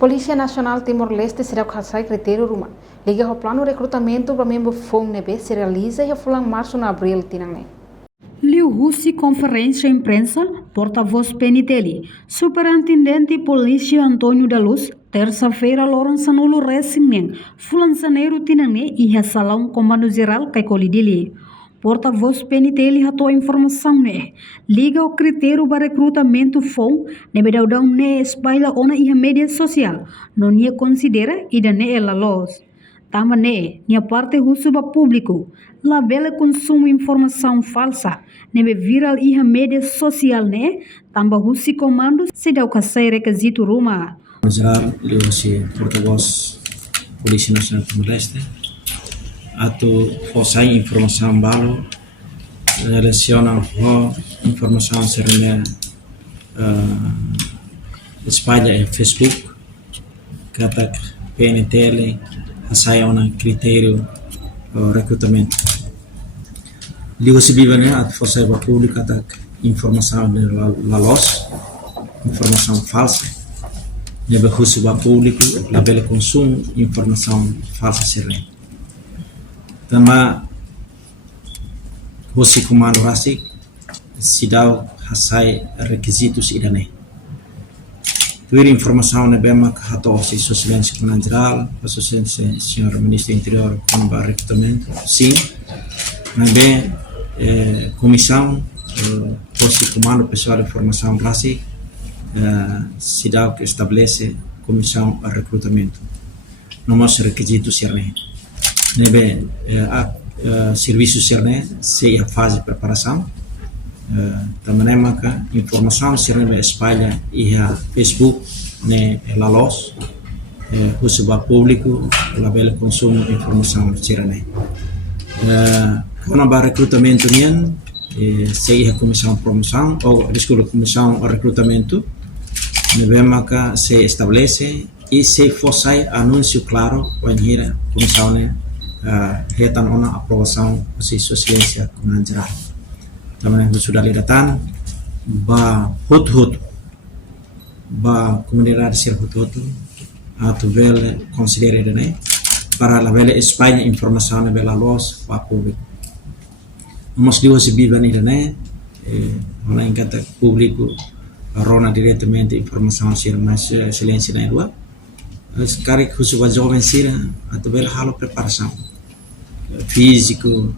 Polícia Nacional Timor-Leste será o critério rumah. Liga ao plano de recrutamento para membro FONNEB se realiza e fulang março na abril tinangne. Liu Hussi conferência imprensa, porta-voz Penitelli, superintendente polícia Antônio da Luz, terça-feira Lourenço Nulo Recimnen, fulançaneiro tinangne e salão comando-geral Kaikolidili. Porta-voz Penitelli ratou a informação né. Liga ao critério para recrutamento FON, nebedaudão ne espalha ona e mídia social, não ia considera e da ne ela los. Tama ne, nia parte rusuba público, la bela consumo informação falsa, nebe viral e mídia social ne, tamba russi comando se dá o casai requisito ruma. Geral, eu sou porta-voz Polícia Nacional Timor-Leste. Atau posai informação balo relaciona com informação serena espalha em Facebook kata PNTL saya una critério recrutamento ligo se vive né at posai ba público kata informação de la los informação falsa nebe husu ba público la bela consumo informação falsa serena Tama Hosi Comando Rasik Sidau Hasai requisitos idane. Tuir informação na bema que rato se Sociedade Comunal Geral, Associação Senhor Ministro do Interior com o recrutamento, sim. Na bem comissão Hosi Comando Pessoal de Informação Rasik Sidau que estabelece comissão a recrutamento. Não mais requisitos idane. Nebe serviço serne se a fase de preparação também maka informação serne espalha e a Facebook ne la los usuba público la bela consumo informação serne quando ba recrutamento nien se a comissão promoção ou desculpa comissão recrutamento nebe maka se estabelece e se fosse anúncio claro wanhira comissão ne retan ona aprovação si Sociedade Comunal Geral. Também sudah lidatan ba hut ba comunidade ser hut atau vel considera né para la vela espalha informação na bela los para público. Nós digo se vive né ona engata público rona diretamente informação ser mais excelência na rua. Sekarang khusus jovem sira atau bela halo preparação físico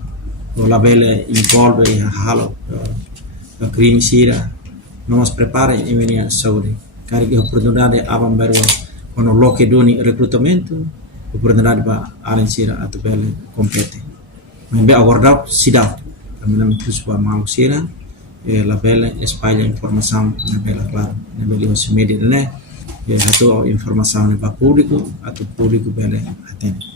ou la bela envolve halo crime sira nós prepara e venia saúde cara que oportunidade abam baru ono loke doni recrutamento oportunidade ba alen sira atau bela compete membe aguardar sidau também khusus ba mau sira la bela espalha informação na bela claro na bela os media né atau informação para público atau público bela atende.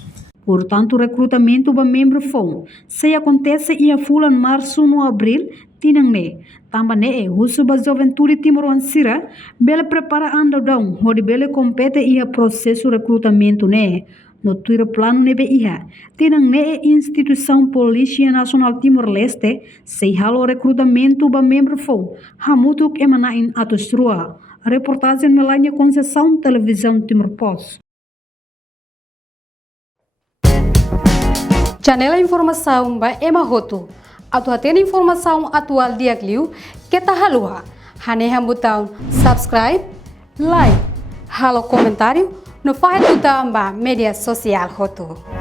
Portanto, o recrutamento para membro FON se acontece e a fulan março no abril tinangne. Também husu ba juventude timoransira bela prepara andadão onde bela compete e a processo recrutamento né. No tuir plano nebe iha tinangne instituição Polícia Nacional Timor-Leste se halo recrutamento para membro FON hamutuk emanain atustrua. Reportagem Melania Conceição, Televisão Timor-Post. Janela informação ba emahoto. Atu tem informação atual dia kliu kita halua. Hane hambutão subscribe, like, halo comentário no faixa do media social hoto.